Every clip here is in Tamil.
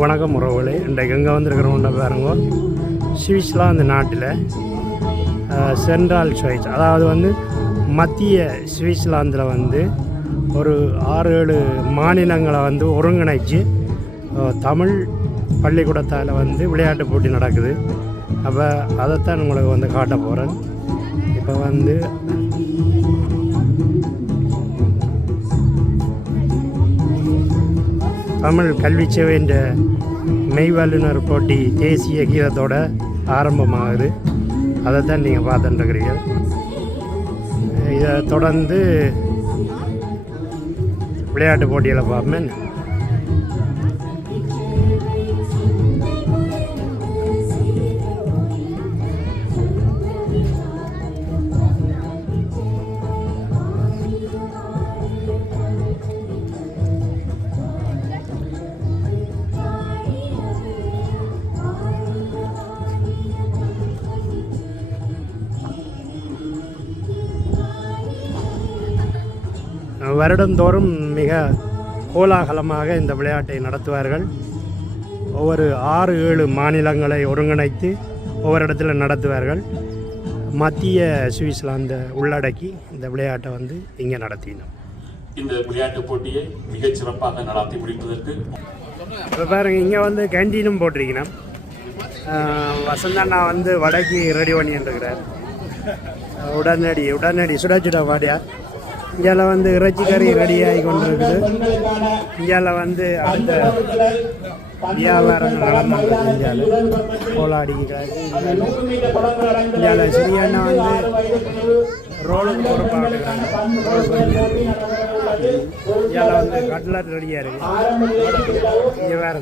வணக்கம் உறவுகளே, இன்றைக்கு எங்கே வந்திருக்கிறோம்னா பாருங்க, சுவிட்சர்லாந்து நாட்டில் சென்ட்ரல் சுவிஸ், அதாவது மத்திய சுவிட்சர்லாந்தில் ஒரு 6-7 மாநிலங்களை ஒருங்கிணைச்சு தமிழ் பள்ளிக்கூடத்தால் விளையாட்டு போட்டி நடக்குது. அப்போ அதைத்தான் உங்களுக்கு காட்ட போகிறேன். இப்போ தமிழ் கல்வி சேவையின் மெய் வல்லுநர் போட்டி தேசிய கீதத்தோட ஆரம்பமாகுது. அதைத்தான் நீங்கள் பார்த்துட்டுருக்கிறீங்க. இதை தொடர்ந்து விளையாட்டு போட்டிகளை பார்ப்பேன். வருடந்தோறும் மிக கோலாகலமாக இந்த விளையாட்டை நடத்துவார்கள். ஒவ்வொரு 6-7 மாநிலங்களை ஒருங்கிணைத்து ஒவ்வொரு இடத்துல நடத்துவார்கள். மத்திய சுவிட்சர்லாந்தை உள்ளடக்கி இந்த விளையாட்டை இங்கே நடத்தினோம். இந்த விளையாட்டு போட்டியை மிகச் சிறப்பாக நடத்தி முடிப்பதற்கு இப்போ பாருங்கள், இங்கே கேண்டீனும் போட்டிருக்கணும். வசந்தண்ணா வடக்கு ரெடி பண்ணிட்டுருக்கிறார். உடனடி சுட வாடியா. இங்கே இறைச்சி கறி ரெடி ஆகி கொண்டிருக்குது. இங்கே அடுத்த வியாபாரங்கள் நடந்துருக்கு. இந்தியாவில் கோலாடிக்கிறாரு. இந்தியாவில் சரியான ரோலுக்கு பொறுப்பாடுகிறாங்க. இந்தியாவில் கட்லட் ரெடியாக இருக்குது. இங்கே வேறு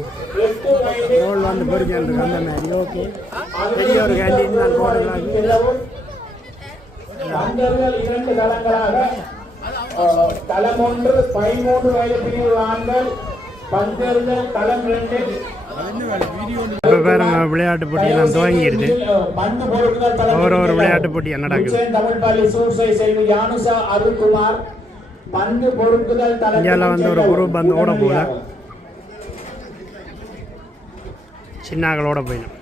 ரோல் பொறிஞ்சிருக்கு. அந்த மாதிரி ஓகே, பெரிய ஒரு கேண்டீன் தான் போடுறாங்க. தளம் 1 13 வயது பிரிவு ஆண்கள், பந்தர்கள் தளம் 2. இப்போ பாருங்க, விளையாட்டு போட்டியெல்லாம் துவங்கிடுது. ஒரு விளையாட்டு போட்டி நடக்குது. தமிழ் பள்ளி சூர்சை செல்வி யானுசா அருள்குமார் பந்து பொறுக்குதல் தளம். இங்கே ஒரு குரூப் ஓட போல சின்னாக்களோட போயிடும்.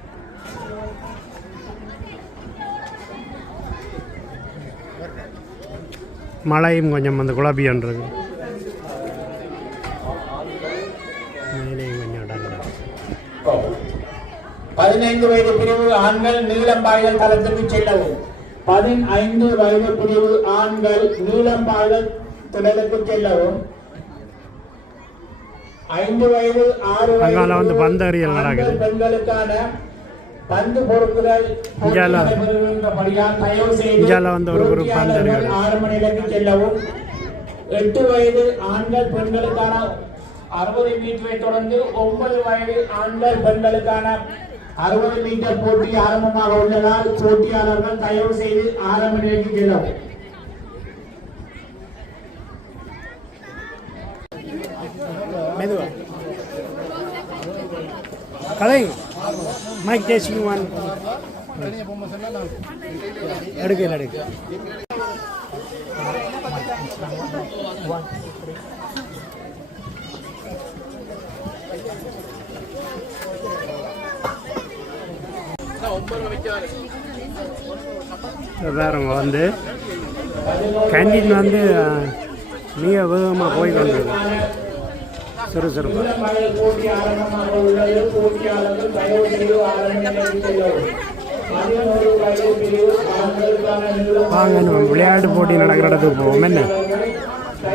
மழையும் கொஞ்சம் குழப்பின்றது. மேலேயும் கொஞ்சம் இடங்கள். 15 வயது பிரிவு ஆண்கள் நீளம்பாய்தல் தளத்துக்கு செல்லவும். 15 வயது பிரிவு ஆண்கள் நீளம்பாய்தல் தளத்துக்கு செல்லவும். 5 வயது 6 வயது பந்தறியல் நடக்குது. பெண்களுக்கான பந்து பொறுக்குதல் ஒரு குரூப் பந்தறியல் 6 மணிக்கு செல்லவும். 8 வயது ஆண்கள் பெண்களுக்கான 60 மீட்டரை தொடர்ந்து 9 வயது ஆண்கள் பெண்களுக்கான 60 மீட்டர் போட்டி ஆரம்பமாக உள்ளதால் போட்டியாளர்கள் தயவு செய்து 6 மணிக்கு செல்லவும். கலை மைக் டெஸ்டிங் 1 எடுக்க வேறவங்க கேண்டீன் மிக வேகமாக போய் கொண்டிருக்கு. சுறுசுறுப்பு. வாங்க, நம்ம விளையாட்டு போட்டி நடக்கிற இடத்துக்கு போவோம். என்ன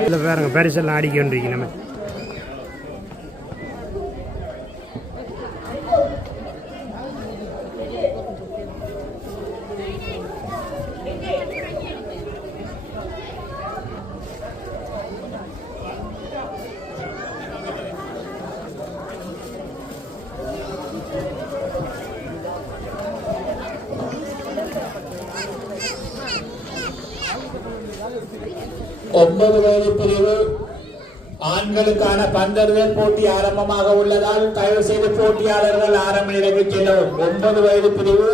இல்லை பாருங்க, பரிசெல்லாம் ஆடிக்கொண்டிருக்கீங்க. நம்ம 9 வயது பிரிவு ஆண்களுக்கான பந்தறிதல் போட்டி ஆரம்பமாக உள்ளதால் தயவு செய்து போட்டியாளர்கள் ஆரம்ப நிலைக்கு செல்லவும். 9 வயது பிரிவு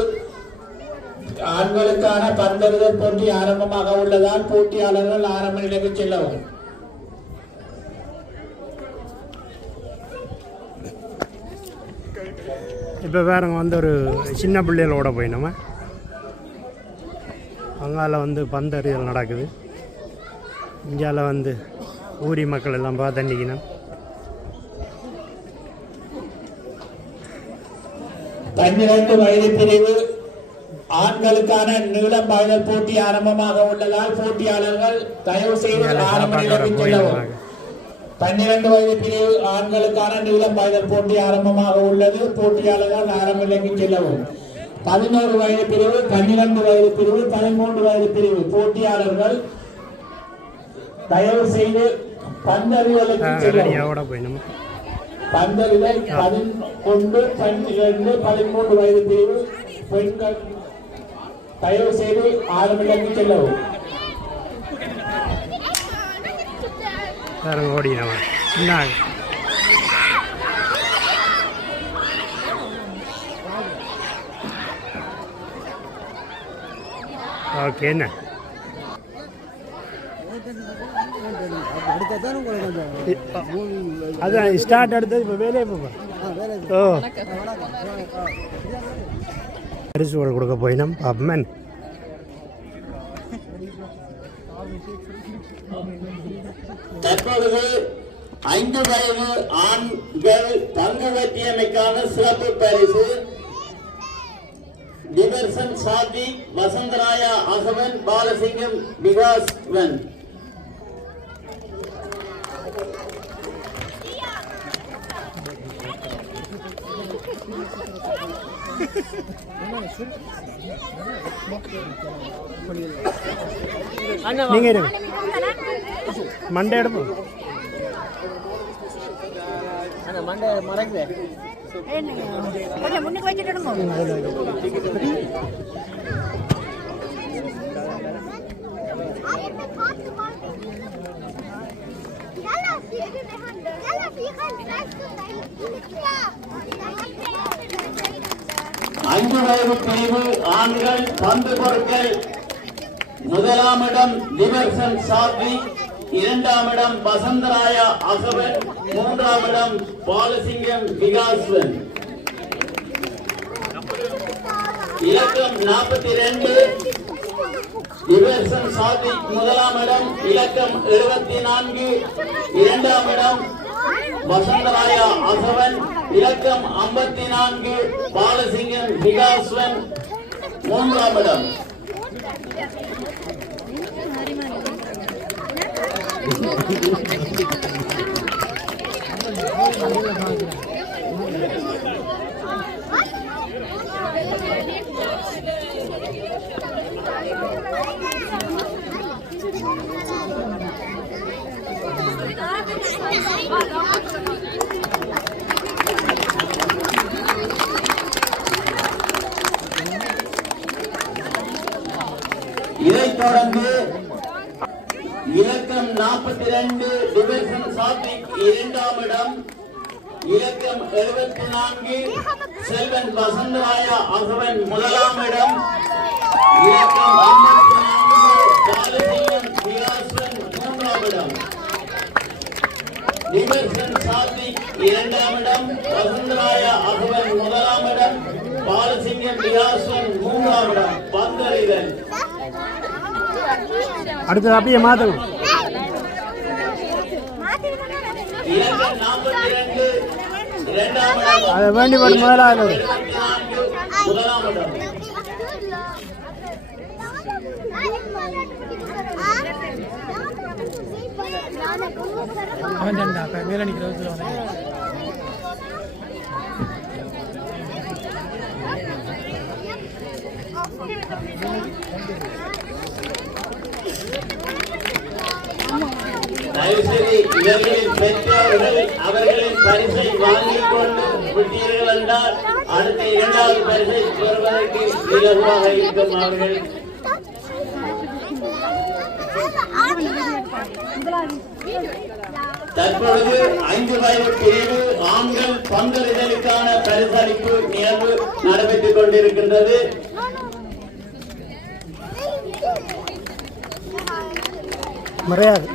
ஆண்களுக்கான பந்தறிதல் போட்டி ஆரம்பமாக உள்ளதால் போட்டியாளர்கள் ஆரம்ப நிலைக்கு செல்லவும். இப்போ வேறங்க வந்து ஒரு சின்ன பிள்ளைகளோட போய் நம்ம அங்கால வந்து பந்தறியல் நடக்குது. இங்கால வந்து ஊரி மக்கள் எல்லாம் பார்த்துண்டிக்கணும். 12 வயது பிரிவு ஆண்களுக்கான நீளம் பாய்தல் போட்டி ஆரம்பமாக உள்ளதால் போட்டியாளர்கள் தயவு செய்து ஆரம்ப நிலைக்கு செல்லவும். 12 வயது பிரிவு ஆண்களுக்கான நீளம் பாய்தல் போட்டி ஆரம்பமாக உள்ளது. போட்டியாளர்கள் ஆரம்ப நிலைக்கு செல்லவும். 11 வயது பிரிவு, 12 வயது பிரிவு, 13 வயது பிரிவு போட்டியாளர்கள் தயவு செய்து பந்தறிதலுக்கு செல்லவும். பந்தறிதல் 11, 12, 13 வயது பிரிவு பெண்கள் தயவு செய்து ஆரம்ப நிலைக்கு செல்லவும். ஓடினவன் ஓகே என்ன அதான் ஸ்டார்ட் எடுத்தது இப்போ வேலையை போப்பா. ஓ பரிசுகள் கொடுக்க போயினோம் பாப்பமன். தற்பொழுது 5 வயது ஆண்கள் பங்கு வெற்றியமைக்கான சிறப்பு பரிசு டிவர்சன் சாதி வசந்தராயா அசவன் பாலசிங்கம் விகாஸ்வன். நீங்க மண்டே எடுப்போம். மண்டே மறக்குது முன்னுக்கு வச்சுட்டு ஐந்து வயது பிரிவு ஆண்கள் பந்து பொருட்கள் முதலாம் இடம் டிவர்சன் சாத்வி, 2ஆம் இடம் வசந்தராயா அசவன், 3ஆம் இடம் பாலசிங்கம் விகாஸ்வன். இலக்கம் 42 டிவர்சன் சாத்வி முதலாம் இடம், இலக்கம் 74 2ஆம் இடம் வசந்தராயா அசவன், இலக்கம் 54 பாலசிங்கம் விகாஸ்வன் 3ஆம் இடம். இதைத் தொடர்ந்து இலக்கம் 42 டிவர்சன் சாத்விக் 2ஆம் இடம், இலக்கம் 74 செல்வன் வசந்தராயா அசவன் 1ஆம் இடம், இலக்கம் 54 பாலசிங்கம் விகாஸ்வன் 3ஆம் இடம். டிவர்சன் சாத்விக் 2ஆம் இடம், வசந்தராயா அசவன் 1ஆம் இடம், பாலசிங்கம் விகாஸ்வன் 3ஆம் இடம். பந்தறிதல் அடுத்தது அப்படியே மாத்தணும். இலக்கம் 42 2ஆம் இடம், அதை வேண்டி வரும் முதலாவது 74 1ஆம் இடம். அவன் மேல நிக்கிற தயவுசெய்து இவர்களின் பெற்றோர்கள் அவர்களின் பரிசை வாங்கிக் கொண்டு விட்டீர்கள் என்றால் அடுத்த 2வது பரிசை பெறுவதற்கு இலகுவாக இருக்கும். அவர்கள் தற்பொழுது 5 வயது பிரிவு ஆண்கள் பந்தறிதலுக்கான பரிசளிப்பு நிகழ்வு நடைபெற்றுக் கொண்டிருக்கின்றது. மறையாது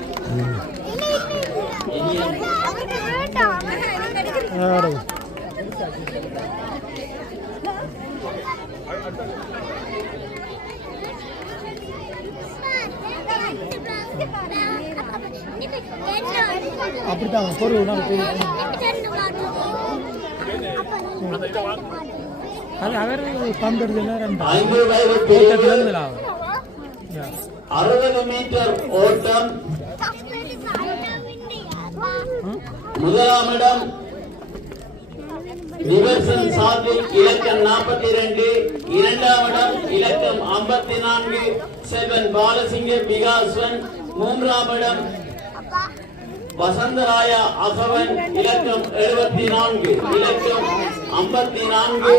அப்படித்தான் பொருள் அது அவர் பம்பு எடுத்து 60 மீட்டர் ஓட்டம் முதலாம் இடம் நிவர்சன் சார்பில் இலக்கம் 42, இரண்டாம் இடம் இலக்கம் 54 செவன் பாலசிங்க விகாசன், மூன்றாம் இடம் வசந்தராய அசவன் இலக்கம் 74 இலக்கம் 54,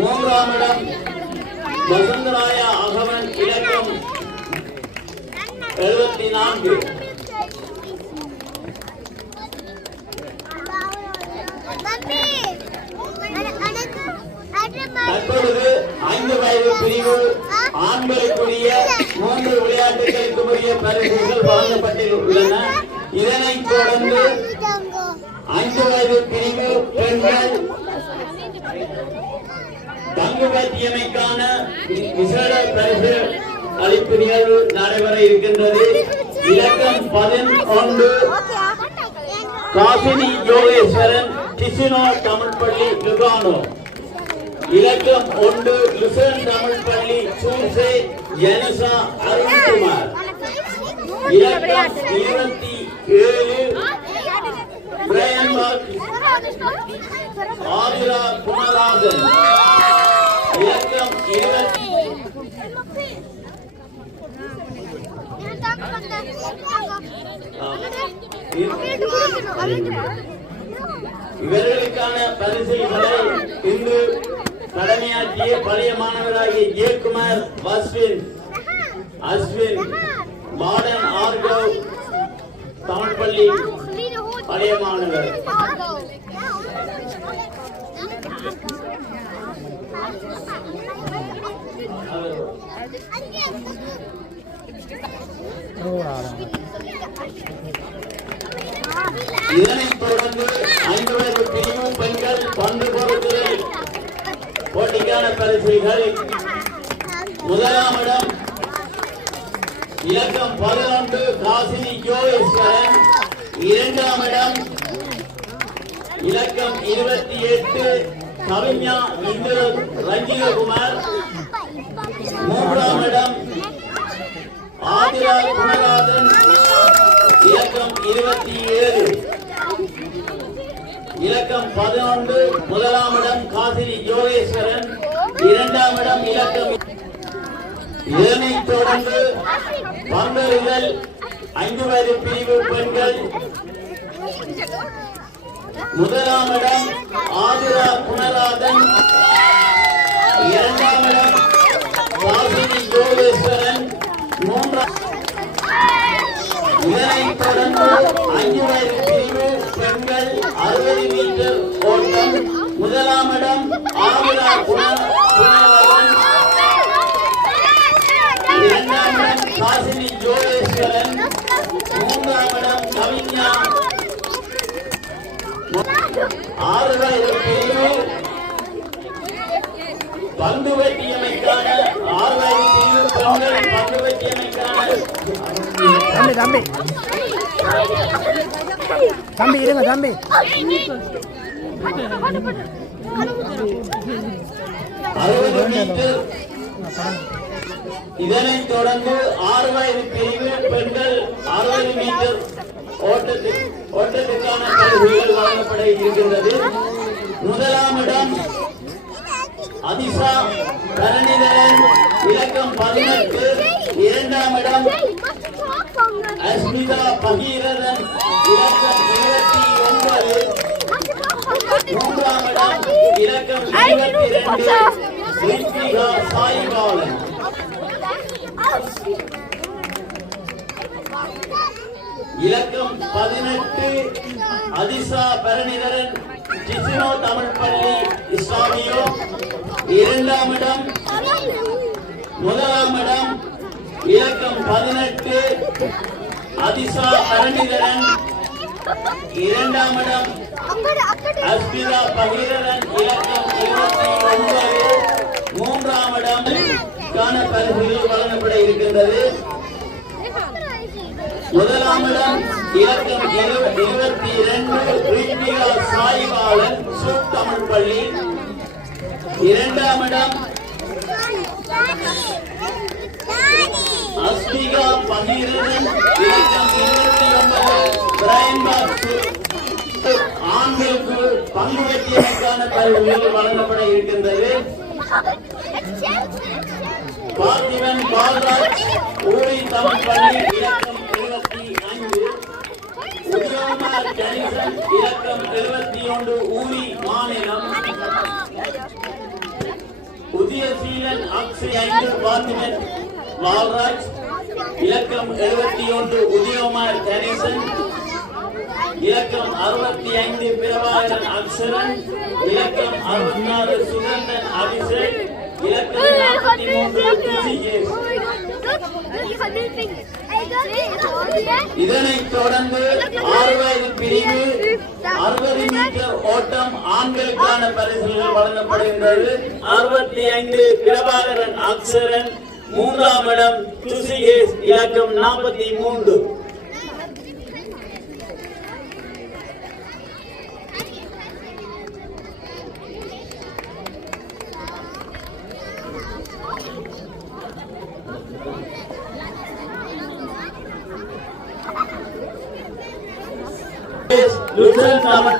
மூன்றாம் இடம் வசந்தராய அசவன் இலக்கம் 74. தற்பொழுது 5 வயது பிரிவு ஆண்களுக்குரிய 3 விளையாட்டுகளுக்குரிய பரிசுகள் வழங்கப்பட்டுள்ளன. இதனைத் தொடர்ந்து 5 வயது பிரிவு பெண்கள் தங்கு கட்டியமைக்கான விசேட பரிசு அளிப்பு நிகழ்வு நடைபெற இருக்கின்றது. இலக்கம் 11 காசினி யோகேஸ்வரன், டிசினோ தமிழ்பள்ளி லுகானோ. இலக்கம் 1 லுசன் தமிழ்பள்ளி சூசே ஜெனசா அருண்குமார். இலக்கம் 27 பிரயன்பாக் ஆதிரா குமராஜன். இலக்கம் 20 இவர்களுக்கான பரிசுகளை இன்று கடமையாற்றிய பழைய மாணவராகிய ஜெயக்குமார், அஸ்வின், மாடர்ன் ஆர்கவ் தமிழ்பள்ளி பழைய மாணவர். இதனைத் தொடர்ந்து 5 வயது பிரிவு பெண்கள் பந்து பொருட்களில் போட்டிக்கான பரிசுகள். முதலாம் இடம் இலக்கம் 11 காசினி யோகேஸ்வரன், இரண்டாம் இடம் இலக்கம் 28 கவிஞா இந்திர ரஞ்சிதகுமார், மூன்றாம் இடம் ஆதிரா குமராஜன், இலக்கம் 27. இலக்கம் 11 முதலாம் இடம் காசினி யோகேஸ்வரன், இரண்டாம் இடம் இலக்கம். இதனைத் தொடர்ந்து பந்தர்கள் 5 வயது பிரிவு பெண்கள். முதலாம் இடம் ஆதிரா குமராஜன், இரண்டாம் இடம் காசினி யோகேஸ்வரன், மூன்றாம். இதனைத் தொடர்ந்து 5 வயது பிரிவு பெண்கள் 60 மீட்டர் ஓட்டம். முதலாம் இடம் ஆதிரா குமராஜன், இரண்டாம் இடம் காசினி யோகேஸ்வரன், மூன்றாம் இடம் கவிஞா. 6 வயது பிரிவு பந்து வெட்டியமைக்கான 6 வயது பிரிவு பெண்கள் பந்து வெட்டியமைக்கான தம்பி இருங்க தம்பி. 60 மீட்டர். இதனைத் தொடர்ந்து 6 வயது பிரிவு பெண்கள் 60 மீட்டர் ஓட்டத்துக்கான பரிசுகள் வழங்கப்பட இருக்கின்றது. முதலாம் இடம் அதிசா கரணிதரன், இலக்கம் 18, இரண்டாம் இடம் அஸ்மிதா பகீரதன், இலக்கம் 29, மூன்றாம் இடம் இலக்கம் 22 ரித்விகா சாய்பாலன். இலக்கம் 18 அதிசா பரணிதரன், டிசினோ தமிழ்பள்ளி இஸ்லாமியோ, இரண்டாம் இடம். முதலாம் இடம் இலக்கம் 18 அதிசா பரணிதரன், இரண்டாம் இடம் அஸ்மிதா பகீரதன் இலக்கம் 29. மூன்றாம் இடம் காண பரிசுகள் வழங்கப்பட இருக்கின்றது. முதலாம் இடம் இலக்கம் 22 ரித்விகா சாய்வாளன் சுத்தமிழ் பள்ளி. இரண்டாம் இடம் அஸ்மிகா பகீரதன் இலக்கம் 29 பிரைன்பாக்ஸ் ஆண்களுக்கு பங்கு வெற்றியமைக்கான பரிசுகள் வழங்கப்பட இருக்கின்றது. பார்த்திபன் பால்ராஜ் ஊரி தமிழ் பள்ளி இலக்கம் 75. உதயகுமார் கணேசன் இலக்கம் 71 ஊரி மாநிலம். உதயசீலன் அக்ஷய் 5 பார்த்திபன் பால்ராஜ் இலக்கம் 71 உதயகுமார் கணேசன் இலக்கம் 65 பிரபாகரன் அக்ஷரன் இலக்கம் 66 சுகந்தன் அபிஷேக் இலக்கம் 43 இதனைத் தொடர்ந்து 6 வயது பிரிவு 60 மீட்டர் ஓட்டம் ஆண்களுக்கான பரிசுகள் வழங்கப்படுகின்றது. 65 பிரபாகரன் அக்ஷரன். மூன்றாம் இடம் துசிகேஷ் இலக்கம் 43.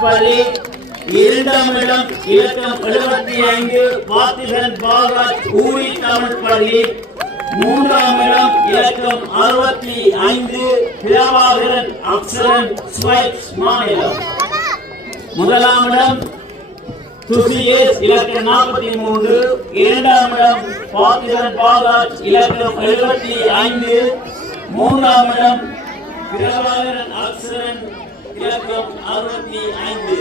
பள்ளி இரண்டாம் இடம் இலக்கம் 75 பார்த்திபன் பால்ராஜ் ஊரி தமிழ் பள்ளி. மூன்றாம் இடம் இலக்கம் 65 பிரபாகரன் அக்ஷரன் ஸ்வைப்ஸ் மாநிலம். முதலாம் இடம் துசியேஸ் இலக்கம் 43. இரண்டாம் இடம் பார்த்திபன் பால்ராஜ் இலக்கம் 75. மூன்றாம் இடம் பிரபாகரன் அக்ஷரன் இலக்கம் 65.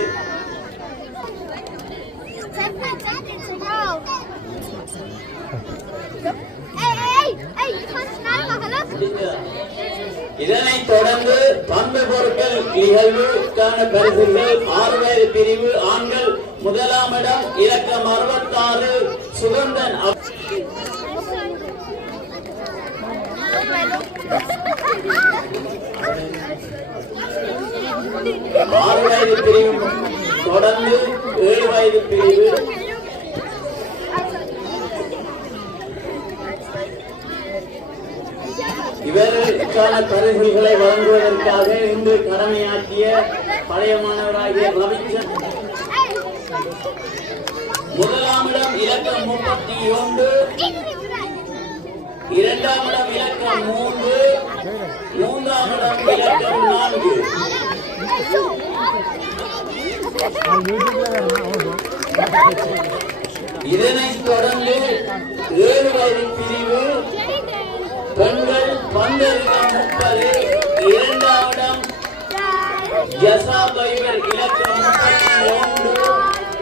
இதனைத் தொடர்ந்து பந்து பொருட்கள் நிகழ்வுக்கான பரிசுகள் 6 வயது பிரிவு ஆண்கள். முதலாம் இடம் இலக்கம் 66 சுகந்தன் 6 வயது பிரிவு தொடர்ந்து 7 வயது பிரிவு. இவர்களுக்கான பரிசுகளை வழங்குவதற்காக இன்று கடமையாற்றிய பழைய மாணவராகிய ரவிச்சந்திரன். முதலாம் இடம் இலக்கம் 31. இரண்டாம் இடம் இலக்கம் 3. மூன்றாம் இடம் இலக்கம் 4. இதனைத் தொடர்ந்து 7 வயது பிரிவு பெண்கள் பந்தரிகம் 30. இரண்டாம் இடம் ஜசா பைவர் இலக்கம் 31.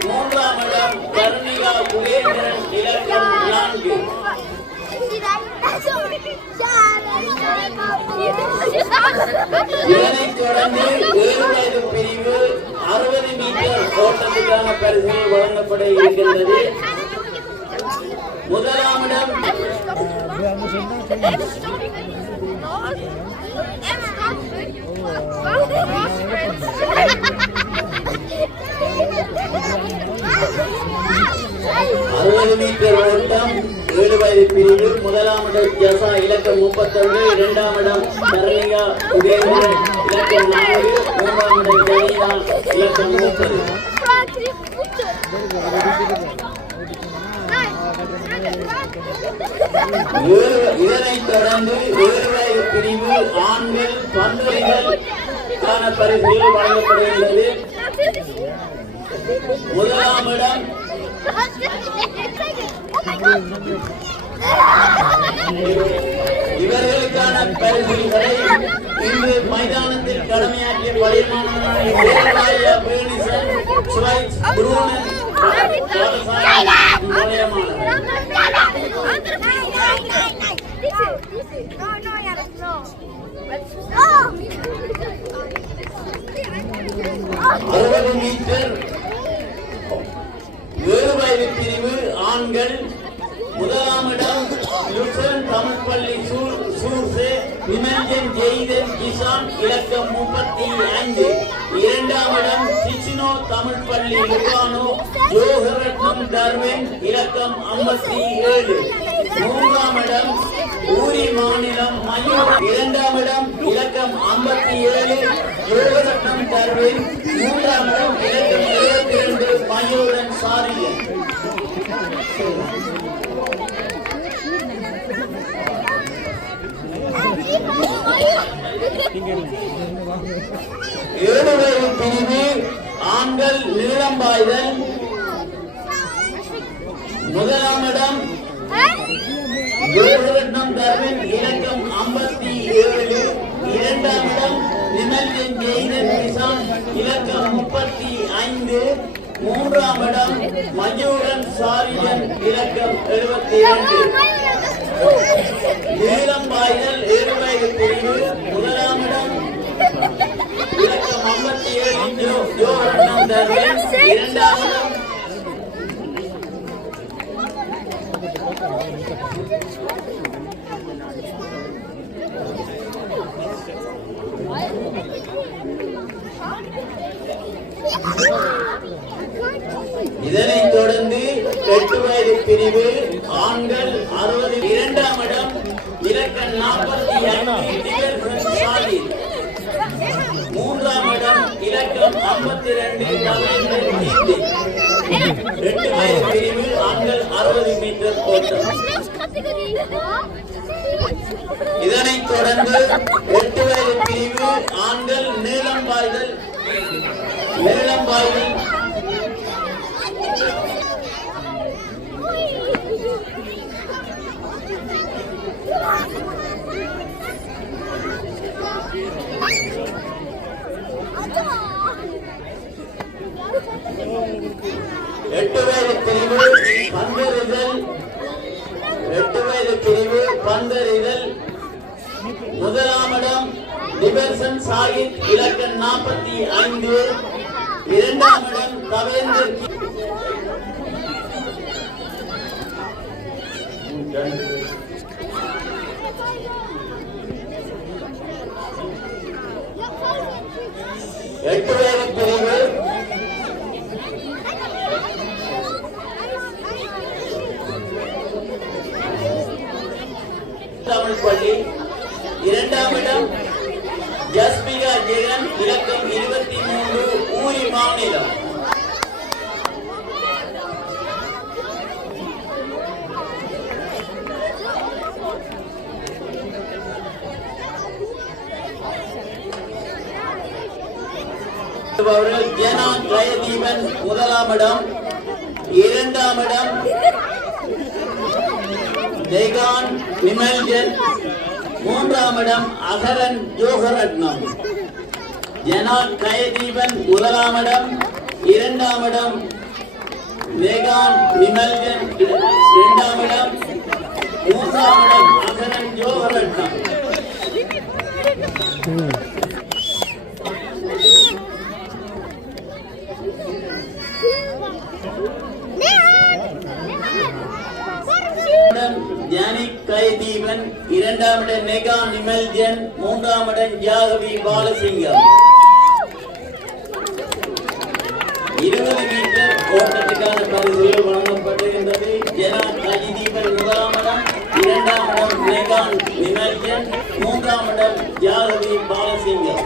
மூன்றாம் இடம் கர்ணிகா குலேந்திரன் இலக்கம் 4. இதனைத் தொடர்ந்து 7 வயது பிரிவு 60 மீட்டர் ஓட்டத்துக்கான பரிசுகள் வழங்கப்பட இருக்கின்றது. முதலாம் இடம் மீட்டர் ஓட்டம் 7 வயது பிரிவு. முதலாம் இடம் ஜசா இலக்கம் 31. இரண்டாம் இடம் கர்ணிகா உதயகுமார் இலக்கம் 4. மூன்றாம் இடம் கனியா இலக்கம் 30. இதனைத் தொடர்ந்து 7 வயது பிரிவு ஆண்கள் பந்தரிகளுக்கான பரிசுகள் வழங்கப்படுகின்றது. முதலாம் இடம் இவர்களுக்கான பரிசுகளை இன்று மைதானத்தில் கடமையாற்றிய பழைய மாணவர்கள் 60 மீட்டர் 7 வயது பிரிவு ஆண்கள் முதலாம் இடம் லுசன் தமிழ் பள்ளி சூர்சே விமஞ்சன் ஜெய்தன் கிஷான் இலக்கம் 35. இரண்டாம் இடம் சிச்சினோ தமிழ் பள்ளி லுகானோ ஜோஹரட்னம் தர்வின் இலக்கம் 57. மூன்றாம் இடம் ஊரி மாநிலம் மயூர். இரண்டாம் இடம் இலக்கம் 57 ஜோஹரட்னம் தர்வின். மூன்றாம் இடம் இலக்கம் 72 மயூரன் சாரியன். ஏழு வயது பிரிவு ஆண்கள் நீளம்பாய்தல் முதலாம் இடம் ஜோஹரட்னம் தர்வின் இலக்கம் 57. இரண்டாம் இடம் நிமல்ஜன் ஜெய்தன் கிஷான் இலக்கம் 35. மூன்றாம் இடம் மயூரன் சாரியன் இலக்கம் 72. நீளம்பாய்தல் 7 வயது பிரிவு முதலாம் இடம் இலக்கம் 57 ஜோஹரட்னம் தர்வின். இரண்டாம் இடம் இதனைத் தொடர்ந்து 8 வயது பிரிவு ஆண்கள் 60. இரண்டாம் இடம் இலக்கம் 45 சாகிர். மூன்றாம் இடம் இலக்கம் 52 ரவீந்திரன் கீர்த்தி. 8 வயது பிரிவு ஆண்கள் 60 மீட்டர் ஓட்டம். இதனைத் தொடர்ந்து 8 வயது பிரிவு ஆண்கள் நீளம்பாய்தல் பந்தறிதல் முதலாம் இடம் டிபர்சன் சாகித் இலக்கம் 45. இரண்டாம் இடம் கவேந்தர். எட்டு வயது பிரிவு தமிழ் பள்ளி. இரண்டாம் இடம் ஜஸ்பிகா ஜெகன் இலக்கம் 23 ஊரி மாநிலம். ஜனான் ஜெயதீபன் முதலாம் இடம். இரண்டாம் இடம் ஜெய்கான் நிமல்ஜன். மூன்றாம் இடம் அகரன் ஜோஹரட்னம். ஜனான் ஜெயதீபன் முதலாம் இடம். இரண்டாம் இடம் மேகான் நிமல்ஜன். இரண்டாம் இடம். மூன்றாம் இடம் அகரன் ஜோஹரட்னம். ஜானிக் கைதீபன். இரண்டாம் இடம் நெகா நிமல்ஜன். மூன்றாம் இடம் ஜாகவி பாலசிங்கம். 20 மீட்டர் ஓட்டத்துக்கான பரிசுகள் வழங்கப்படுகின்றது. ஜனா கைதீபன் முதலாம் இடம். இரண்டாம் இடம் நெகா நிமல்ஜன். மூன்றாம் இடம் ஜாகவி பாலசிங்கம்.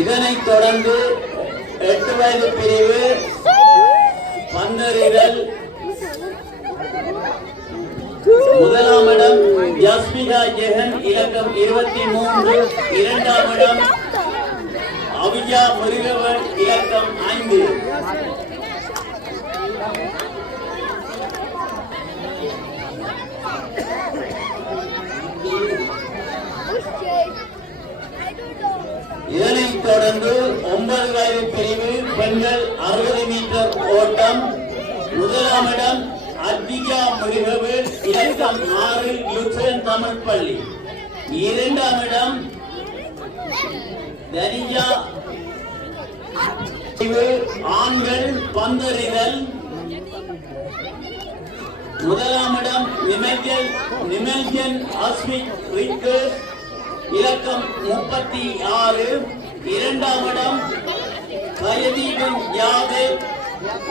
இதனை இதனைத் தொடர்ந்து 8 வயது பிரிவு பந்தறிதல் முதலாம் இடம் யஸ்மிகா ஜெகன் இலக்கம் 23, இரண்டாம் இடம் அவியா முருகவன் இலக்கம் 5. இதனைத் தொடர்ந்து 9 வயது பிரிவு பெண்கள் 60 மீட்டர் ஓட்டம் முதலாம் இடம் அத்விகா முருகவேல் இலக்கம் 6 லுட்சன் தமிழ் பள்ளி, இரண்டாம் இடம் தனியா ஆண்கள் பந்தறிதல் முதலாம் இடம் நிமெல்ஜன் அஸ்மித் ரிக்கர்ஸ் இலக்கம் 36, இரண்டாம் இடம் கயதீபன் யாதவ்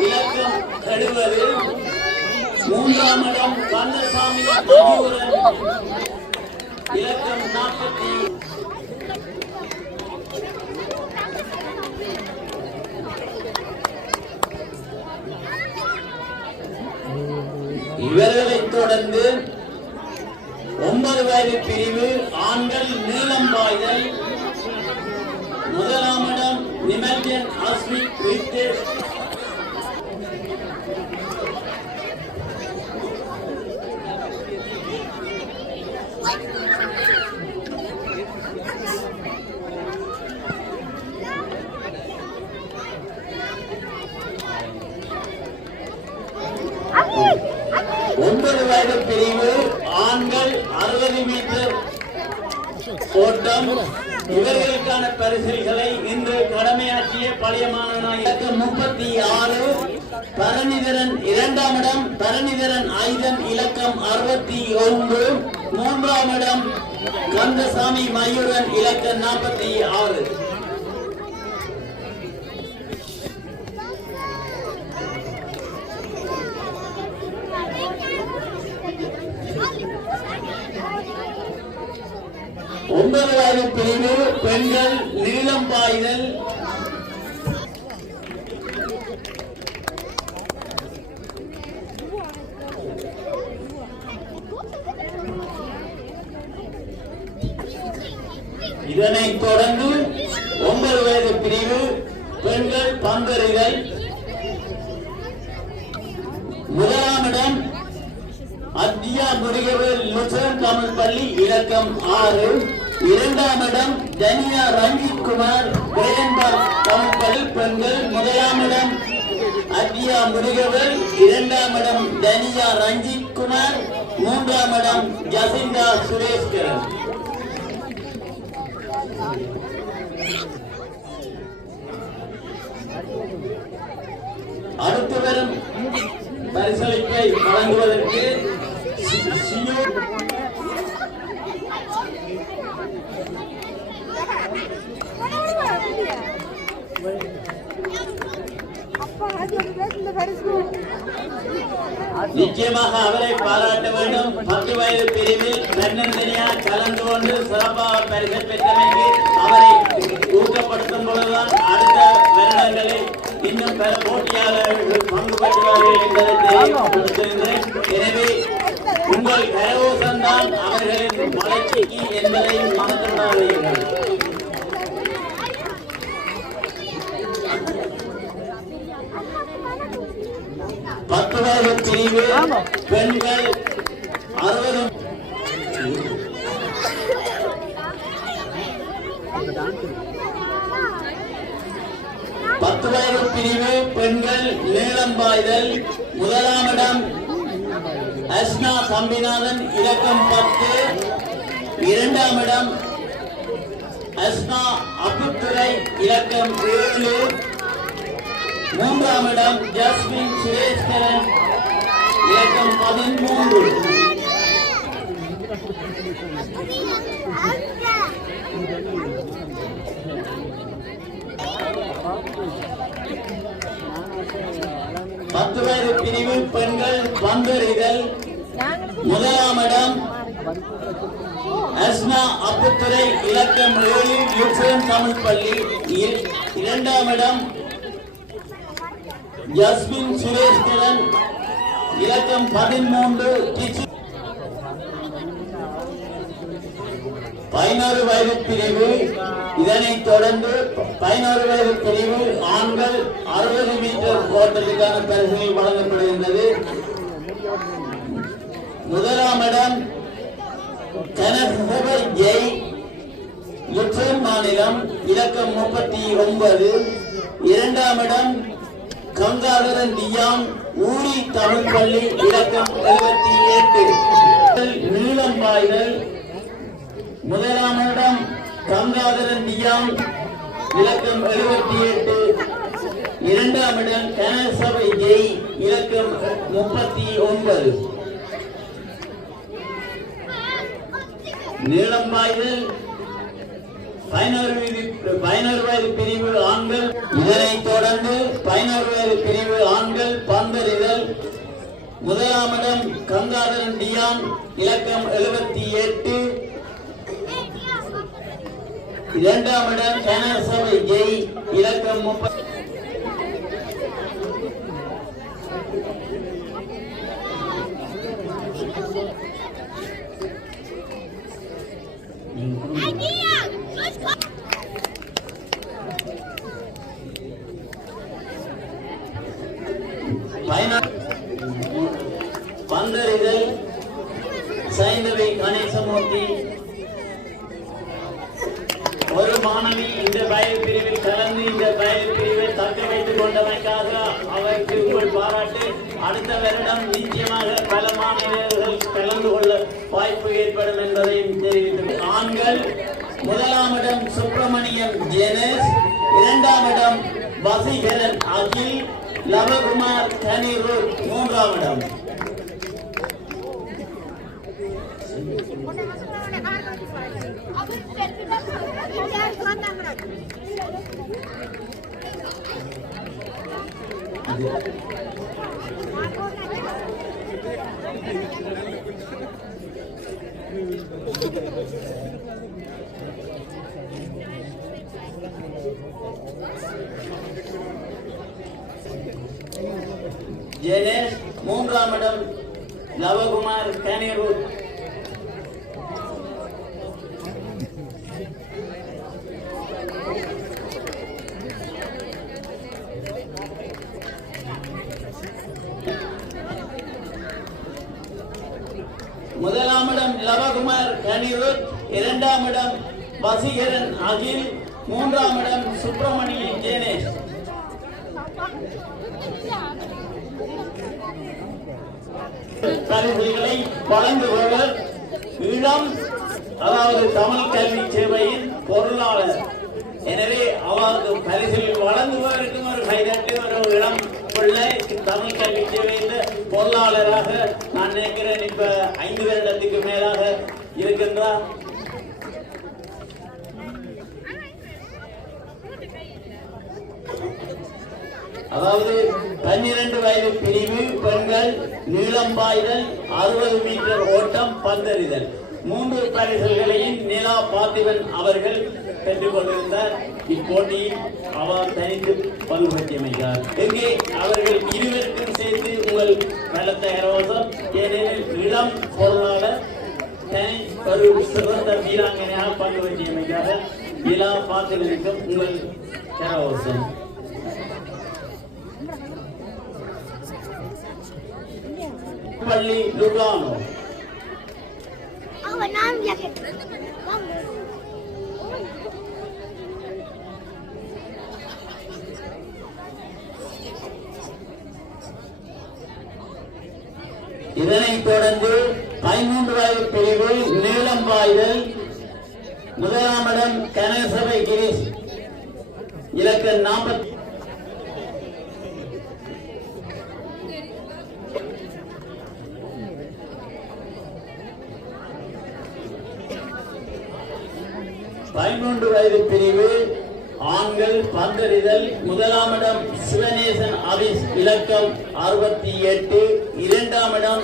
இலக்கம் 70, மூன்றாம் இடம் கந்தசாமி மயூரன் இலக்கம் 40. இவர்களைத் தொடர்ந்து 9 வயது பிரிவு ஆண்கள் நீளம் பாய்தல் முதலாம் இடம் நிமெல்ஜன் அஸ்மித் ரித்தேஷ் வயது பிரிவு ஆண்கள் 60 மீட்டர் ஓட்டம். இவர்களுக்கான பரிசுகளை இன்று கடமையாற்றிய பழைய மாணவனாக இலக்கம் 36 தரணிதரன் இரண்டாம் இடம் தரணிதரன் ஐதன் இலக்கம் 61, மூன்றாம் இடம் கந்தசாமி மயூரன் இலக்கம் 46. ஒன்பதாவது பிரிவு பெண்கள் நீளம் பாய்தல் இதனைத் தொடர்ந்து 9 வயது பிரிவு பெண்கள் பந்தறிதல் முதலாம் இடம் அத்யா முருகவேல் லுட்சன் தமிழ் பள்ளி இலக்கம் 6, இரண்டாம் இடம் தனியா ரஞ்சித் குமார் பிரேம்பர் தமிழ் பள்ளி பெண்கள் முதலாம் இடம் அத்யா முருகவேல் இரண்டாம் இடம் தனியா ரஞ்சித் குமார் மூன்றாம் இடம் ஜசிந்தா சுரேஷ்கரன். அடுத்து வரும் பரிசளிப்பை வழங்குவதற்கு நிச்சயமாக அவரை பாராட்ட வேண்டும். 10 வயது பிரிவில் தன்னந்தனியாக கலந்து கொண்டு சிறப்பாக பரிசு பெற்றமைக்கு அவரை ஊக்கப்படுத்தும் பொழுதுதான் அடுத்த வருடங்களில் இன்னும் பல போட்டியாளர்கள் பங்கு பெற்றுவார்கள் என்பதை தெரியப்படுத்துகின்றேன். எனவே உங்கள் கரகோஷம்தான் அவர்களின் வளர்ச்சிக்கு என்பதை மறந்துவிடாதீர்கள். பத்து வயது பிரிவு பெண்கள் 60 10 வயது பிரிவு பெண்கள் நீளம் பாய்தல் முதலாம் இடம் அஸ்னா சம்பிநாதன் இலக்கம் 10, இரண்டாம் இடம் அஸ்னா அப்புத்துறை இலக்கம் 7, மூன்றாம் இடம் ஜஸ்மின் சுரேஷ்கரன் இலக்கம் 13. பத்து வயது பிரிவு பெண்கள் பந்தறிதல் முதலாம் இடம் அஸ்னா அப்புத்துறை இலக்கம் 7 யுசேன் தமிழ் பள்ளி. இரண்டாம் இடம் ஜஸ்மின் சுரேஷ்கரன் இலக்கம் 13 திருச்சி. 11 வயது பிரிவு. இதனைத் தொடர்ந்து 11 வயது பிரிவு ஆண்கள் 60 மீட்டர் ஓட்டத்துக்கான பரிசுகள் வழங்கப்படுகின்றது. முதலாம் இடம் கனசபை ஜெய் யுக்ரைன் மாநிலம் இலக்கம் 39. இரண்டாம் இடம் கங்காதரன் தியான் ஊரி தமிழ் பள்ளி இலக்கம் 78. நீளம் பாய்தல். முதலாம் இடம் கங்காதரன் தியான் இலக்கம் 78. இரண்டாம் இடம் கனசபை ஜெய் இலக்கம் 39. நீளம் பாய்தல் 11 வயது பிரிவு ஆண்கள். இதனைத் தொடர்ந்து 11 வயது பிரிவு ஆண்கள் பந்தறிதல். முதலாம் இடம் கங்காதரன் டியான் இலக்கம் 78. இரண்டாம் இடம் கனசபை ஜெய் இலக்கம் 30. பந்தறிதல் சைந்தவை கணேசமூர்த்தி. ஒரு மாணவி இந்த வயது பிரிவில் கலந்து இந்த வயது பிரிவை தக்க வைத்துக் கொண்டமைக்காக அவருக்கு உங்கள் பாராட்டு. அடுத்த வருடம் நிச்சயமாக பல மாணவர்கள் கலந்து கொள்ள வாய்ப்பு ஏற்படும் என்பதையும் தெரிவித்தது. ஆண்கள் முதலாம் இடம் சுப்பிரமணியம் ஜெனஸ். இரண்டாம் இடம் வசீகரன் அகில் லவகுமார் கனிரு. மூன்றாம் இடம் ஜெனேஷ். மூன்றாம் இடம் லவகுமார் கனிரு. முதலாம் இடம் லவகுமார் கனிருத். இரண்டாம் இடம் வசீகரன் அகில். மூன்றாம் இடம் சுப்பிரமணியன் ஜெனேஷ். பரிசுகளை வழங்குபவர் இளம் அதாவது தமிழ் கல்வி சேவையின் பொருளாளர். எனவே அவருக்கு பரிசுகள் வழங்குவதற்கும் ஒரு கைதட்டு ஒரு இளம் பிள்ளை தமிழ் கல்வி சேவையின் பொருளாளராக நான் நினைக்கிறேன். இப்ப 5 வருடத்துக்கு மேலாக இருக்கின்றார். அதாவது 12 வயது பிரிவு பெண்கள் நீளம் பாய்தல் 60 மீட்டர் ஓட்டம் பந்தறிதல் 3 பரிசுகளையும் நிலா பார்த்திபன் அவர்கள் பெற்றுக் கொண்டிருந்தார். இப்போட்டியில் அவர் தனித்து பங்கு பெற்றியமைத்தார். எங்கே அவர்கள் இருவருக்கும் சேர்த்து உங்கள் பலத்த கரகோஷம். ஏனெனில் இளம் பொருளாளர் தனி ஒரு சிறந்த வீராங்கனையாக பங்கு பெற்றியமைக்காக நிலா பார்த்திபனுக்கும் உங்கள் கரகோஷம். பள்ளி லுகானோ. இதனைத் தொடர்ந்து 13 வயது பிரிவு நீளம் பாய்தல். முதலாம் இடம் கனசபை கிரீஷ் இலக்கம் 40. வயது பிரிவு ஆண்கள் பந்தறிதல். முதலாம் இடம் சிவநேசன் அபிஸ் இலக்கம் 68. இரண்டாம் இடம்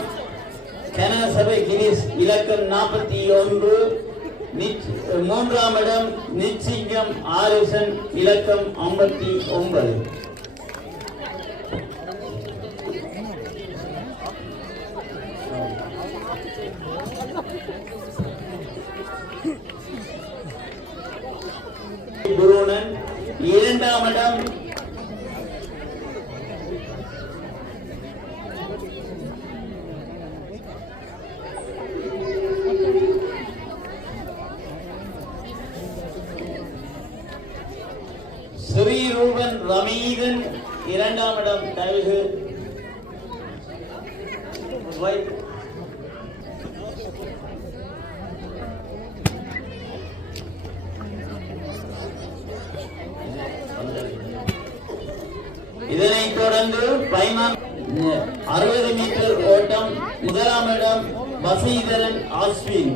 கனசபை கிரீஸ் இலக்கம் 41, மூன்றாம் இடம் நிச்சிங்கம் ஆரிசன் இலக்கம் 59. குருணன் இரண்டாம் இடம் ஸ்ரீரூபன் ரமீதன் இரண்டாம் இடம் தயவு இதனைத் தொடர்ந்து 60 மீட்டர் ஓட்டம் முதலாம் இடம் வசீதரன் ஆஸ்வின்.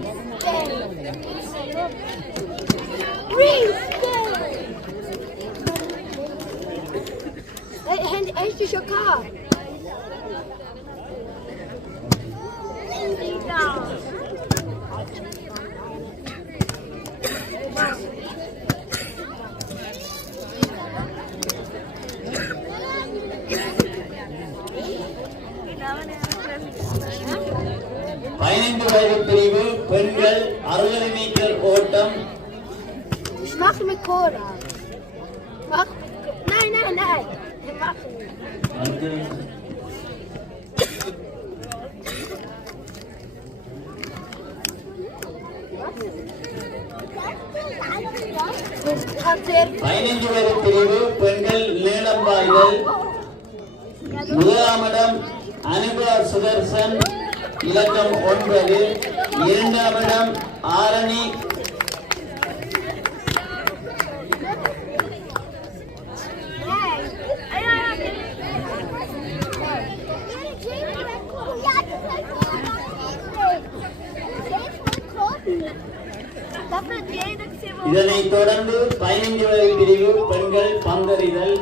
Echt is je kaart. வயது பிரிவு பெண்கள் 60 மீட்டர் ஓட்டம். Ich mache mit Cola. Nein. Ich mache வயது பிரிவு பெண்கள் நீளம் பாய்தல். முதலாம் இடம் அனுபா சுதர்சன் இலக்கம் 9, இரண்டாம் இடம் ஆரணி இதனைத் தொடர்ந்து 15 வயது பிரிவு பெண்கள் பங்கறிதல்.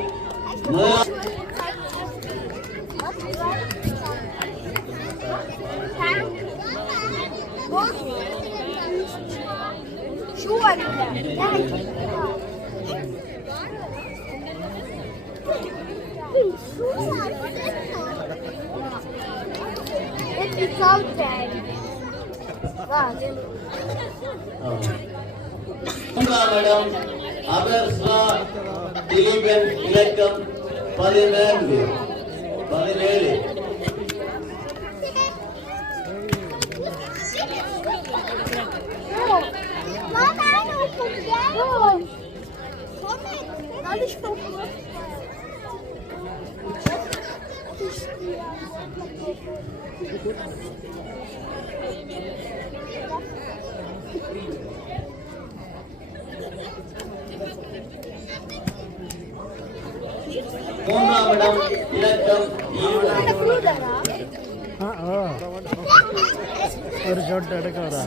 முதலாம் மூன்றாம் இடம் அபர்ஸ்வா திலீபன் இலக்கம் 17. மூன்றாம் இடம் இலக்கம் 20. ஒரு ஷாட் எடுக்க வரா.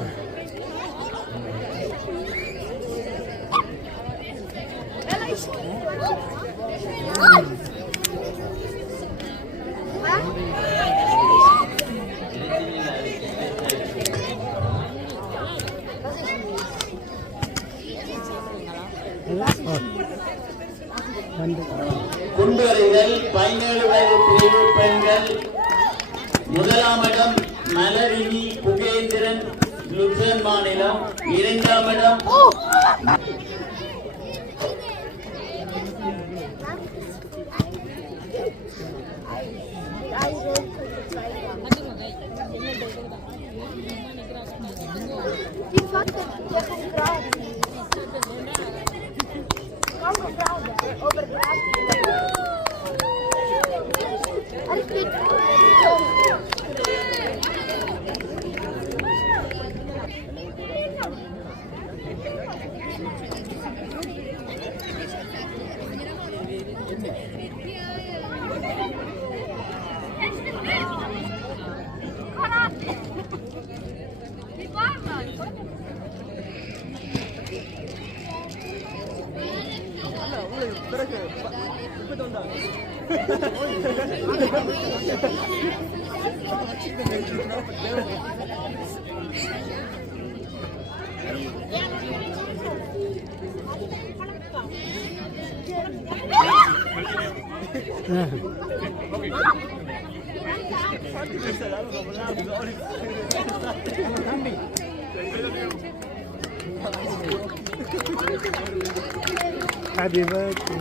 குண்டுவரைதல் 17 வயது பிரிவு பெண்கள். முதலாம் இடம் மலரினி புகேந்திரன் லுசன் மாநிலம். இரண்டாம் இடம் Happy birthday.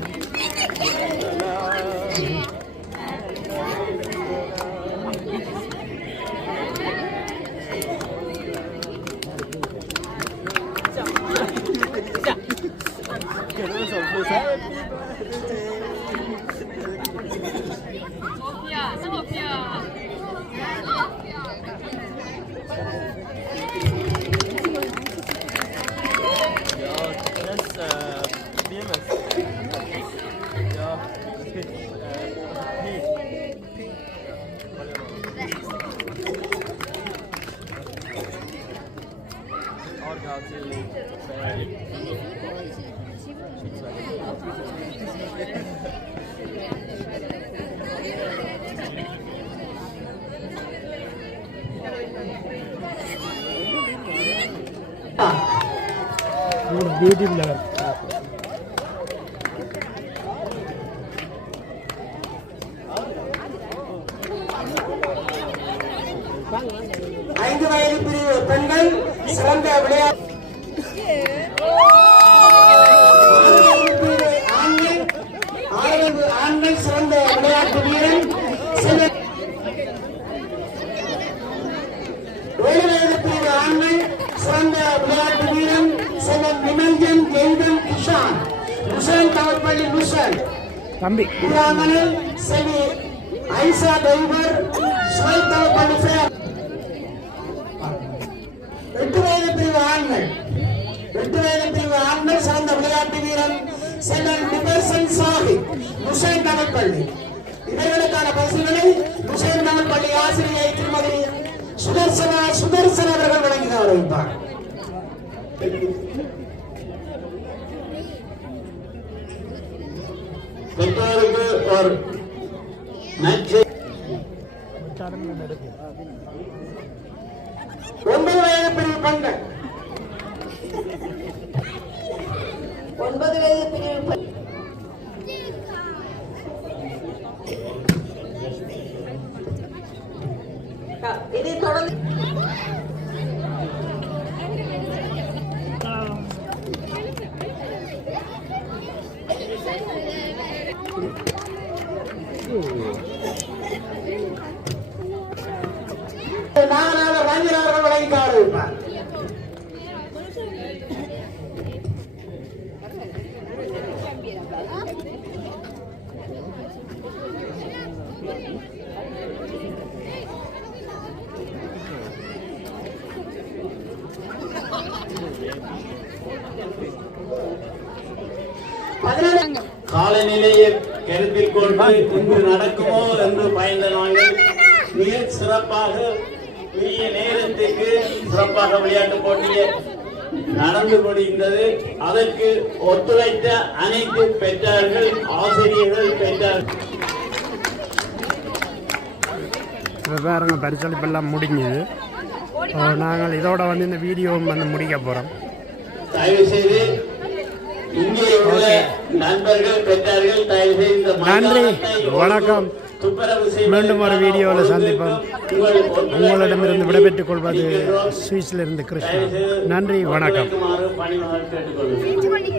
Beautiful. 5 வயது பிரிவு பெண்கள் சிறந்த விளையாட்டு 6 ஆண்கள் சிறந்த விளையாட்டு வீரன் 7 வயது பிரிவு ஆண்கள் சிறந்த விளையாட்டு வீரன் நிமஞ்சன் ஜெய்தன் கிஷான் முசேன் தவப்பள்ளி முசேன் தம்பி வீராங்கனை செல்வி ஐசா டைவர் சுவை தவப்பள்ளி ஃபேர் 8 வயது பிரிவு ஆண்கள் சிறந்த விளையாட்டு வீரன் செல்லன் நிபர்சன் சாஹிப் முசேன் தவப்பள்ளி இவர்களுக்கான பரிசுகளை முசேன் தவப்பள்ளி ஆசிரியை திருமதி சுதர்சன அவர்கள் வழங்கி கௌரவிப்பார். பெற்றோருக்கு ஒரு நன்றி. 9 வயது பிரிவு பெண்கள் 9 வயது பிரிவு இதை தொடர்ந்து நாகநாத ரஞ்சன் அவர்கள் வழங்கி கௌரவிப்பார். காலநிலையை கருத்தில் கொண்டு இன்று நடக்குமோ என்று பயந்த நாங்கள் மிக சிறப்பாக உரிய நேரத்துக்கு சிறப்பாக விளையாட்டு போட்டியை நடந்து கொண்டிருந்தது. அதற்கு ஒத்துழைத்த அனைத்து பெற்றார்கள், ஆசிரியர்கள், பெற்றார்கள். பாருங்க பரிசளிப்பெல்லாம் முடிஞ்சது. நாங்கள் இதோட வந்து இந்த வீடியோவும் வந்து முடிக்க போகிறோம். தயவு செய்து இங்கே உள்ள நண்பர்கள், பெற்றார்கள் தயவு செய்து இந்த நன்றி, வணக்கம். மீண்டும் ஒரு வீடியோவில் சந்திப்போம். உங்களிடமிருந்து விடைபெற்றுக் கொள்வது சுவிஸிலிருந்து கிருஷ்ணா. நன்றி, வணக்கம். பணிவாக கேட்டுக்கொள்கிறேன்.